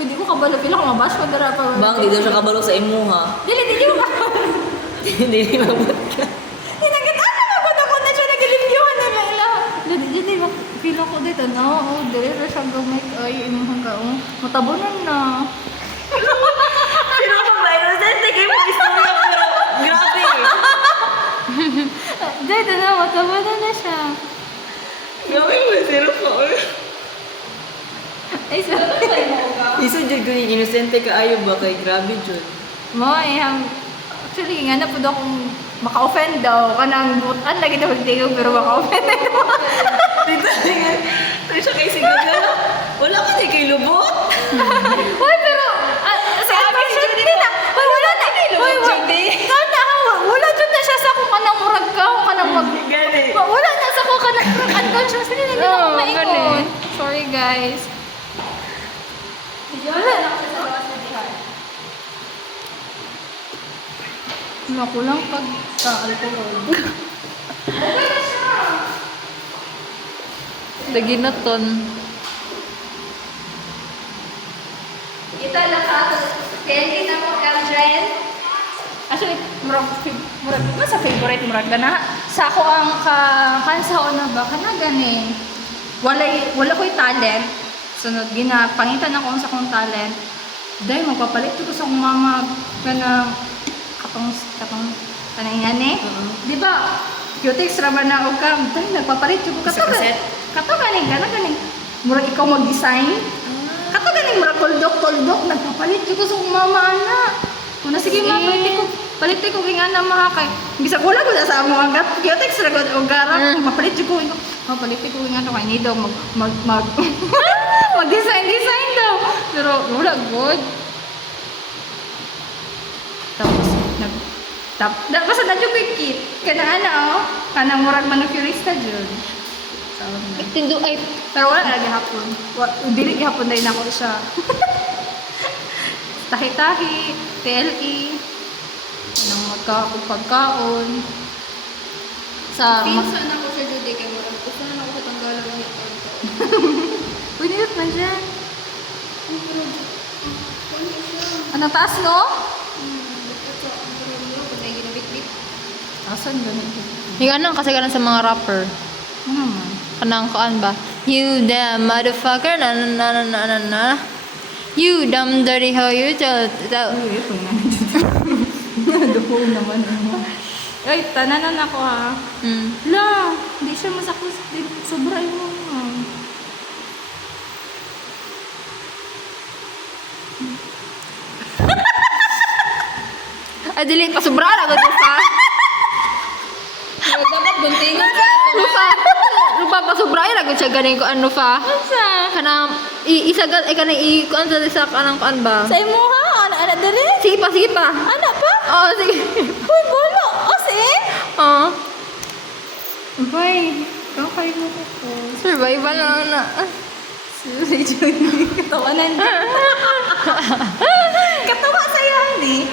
Pwede ko kabalo pila ko mabash ko dara pa. Bang, di daw siya kabalo sa imo ha. Dili ba? Hindi mabot ka. Hinagit ano ba ko na siya nagilibyuhan na ila. Dili ba? Pila ko dito no. Oh, dili ra siya gamit ay imong ka oh. Matabunan na. Pero kung viral dyan, tigay mo istorya pero grabe. Dito na matabunan na siya. Grabe mo, zero pa. Ay sorry. Iso dyan ko yung inosente ka ayaw ba kay grabe dyan. Mo actually nga na pud akong maka-offend daw kanang butan lagi daw tingog pero maka-offend daw. Dito nga. Ito siya kay Sigagala. Wala ka na kay Lubot. Hoy pero sa akin siya din na. Hoy wala na. Hoy kana wala jud na siya sa kung kanang murag ka kung kanang mag Gani. wala na sa ko kanang unconscious hindi na ako maingon. Sorry guys. Wala na ako sa lawas na dihan. Makulang pag sa alcohol. Okay na siya. Daginaton. Kita lang sa ato. Candy na mo, Eldren. Actually, murag mo sa favorite murag na sa ako ang kansa na ba kana gani. Wala ko'y talent. Sunod pangitan ako sa kong talent. Dahil magpapalit ko sa akong mama kana katong kanay Di ba? Cutex raman na og kam. Dahil nagpapalit ko kato ganing murag ikaw mag-design. Kato ganing murag toldok nagpapalit ko sa akong mama ana. Kuna sige ma palit ko kay ana ma kay bisag wala ko sa mga gat cutex ra gud og garap papalit ko palit ko kay ana kay nido mag mag-design daw. Pero wala good. Tapos basta na jud kit kana ana kanang murag manicurista jud. Tindo ay. Pero wala na gihapon. Dili gihapon dahil na ko siya. Tahi-tahi, TLE, anong pagkaon. Pinsan ako sa Judy kay Murag. Gusto na ako sa tanggalan ng ito. Pwede man dyan. Ano siya? Ano taas no? Pag may ginabit-bit. Asan ganun? Yung anong kasagaran sa mga rapper? Ano man? Kanang kaan ba? You damn motherfucker, na. You dumb dirty hoe, you tell. Uy, ito nga na dyan. Dupo naman. Ay, tananan ako ha. La, hindi siya masakos. Sobra yun. Ay, dili pa sobra na gud pa. Dapat buntingan sa ito. Lupa pa sobra ay gud siya ganing ko ano pa. Sa? Kanang isagat ay kanang kuan sa kanang kuan ba? Sa imo ha? Ano dali? Sige pa. Ano pa? Oh, sige. Uy, bolo! Ose? Oh, Bay, kakay mo ko. survival lang na. Sorry, Johnny. Katawanan. Katawa sa'yo, hindi?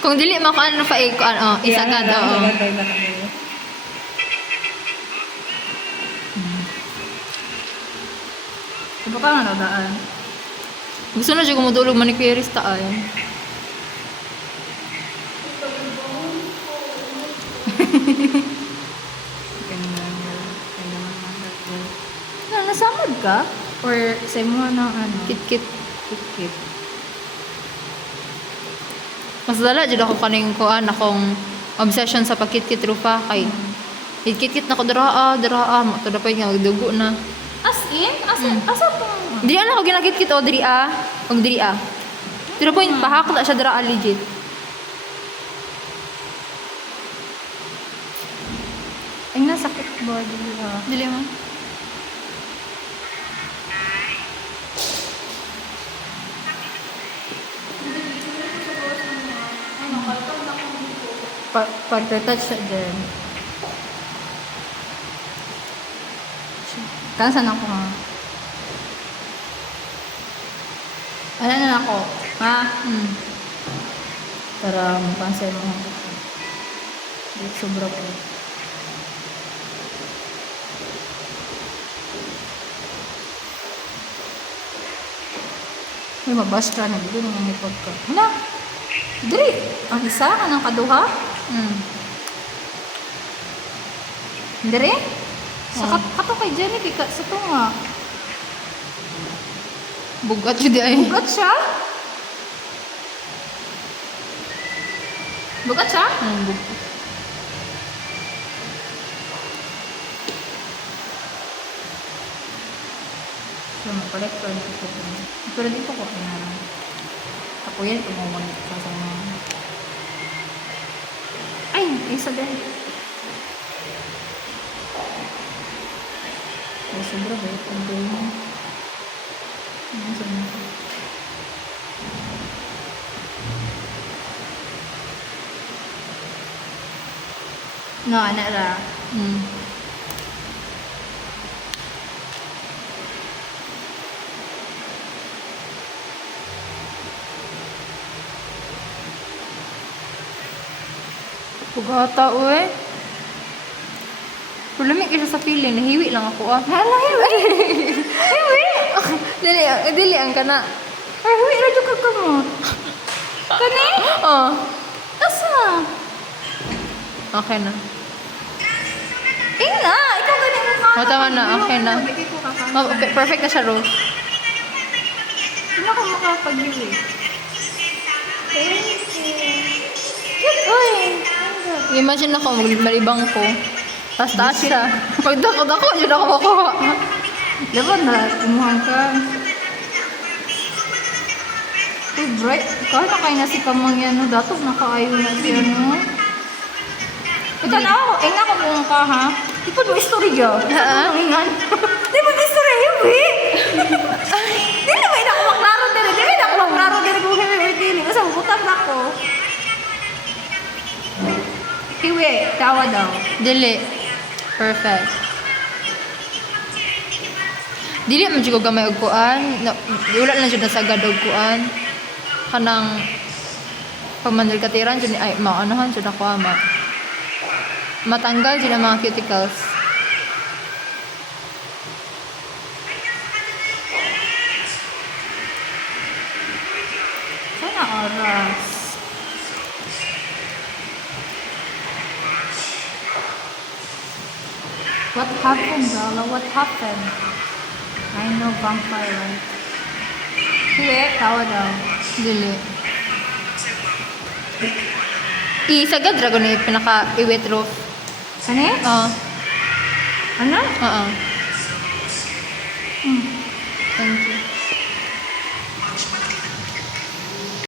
Kung dili mo kuan pa kuan isagad oo. Diba ka nga nadaan? Gusto na siya kumudulog manicurista ay. Nasamad ka? Or sa mo ng ano? Kit-kit. Kit-kit. Mas dala jud ako kaning kuan akong obsession sa pagkit-kit rupa kay kit-kit na ko draa mo to dapat nga dugo na. As in? Asa po? Diri ana ko ginakit-kit o diri og diri Pero point pahakla siya draa legit. Ay, nasakit ba? Dili mo. Pag-touch siya dyan. Kansan ako ha? Ano na ako? Ha? Para mapansin mo. Sobra ko. May mabastra na dito nang may pagka. Ano? Dili. Ang isa ka ng kaduha? Mm. Dili? Sa kato kay Jenny, kay sa to nga. Bugat yun di ay. Bugat siya? Bugat siya? Bugat. So, mag-collector na ito. Pero dito ko pinarang. Ako yan, tumuman ka sa mga... Ay, isa din. Ay, sobra ba? Ang gawin mo. Ano sa mga? No, anak ra. Mm. Pugata, uy. Problema isa sa feeling, nahiwi lang ako ah. Hala, hiwi! Hiwi! Dili ang kana. Ay, hiwi na dyan ka mo. Kani? Oh, Asa? okay na. Ina! Ikaw gani mo ka. Oh, tama na, okay na. Bigay ko kaka. Oh, okay, perfect na siya, Ro. Hindi ako makapag-hiwi. Thank you. Cute, uy! Imagine ako, malibang ko. Tapos taas siya. Pag dako-dako, yun ako makuha. Diba na, kumuhan ka. Uy, bright. Ikaw na kayo na si Kamang yan, no? Dato nakaayo na siya, no? Ito na ako, na ako kung ka, ha? Di pa mo story dyan. Ha? Mangingan. Di pa mo story, hiwi! Di na ba ako maklaro din? Di ba ako maklaro din kung hiwi-hiwi? Kasi butang na ako. Hiwi, tawa daw. Dili. Perfect. Dili man jud ko gamay og kuan. Wala lang jud nasagad og kuan. Kanang pagmandal katiran jud ay maanohan jud ako ama. Matanggal jud ang mga cuticles. Sana oras. What happened, Dala? What happened? I know vampire, right? Hiwi, tawa daw. Dili. Isagad dragon ni pinaka iwit roof. Kani? Oh, Ano? oo.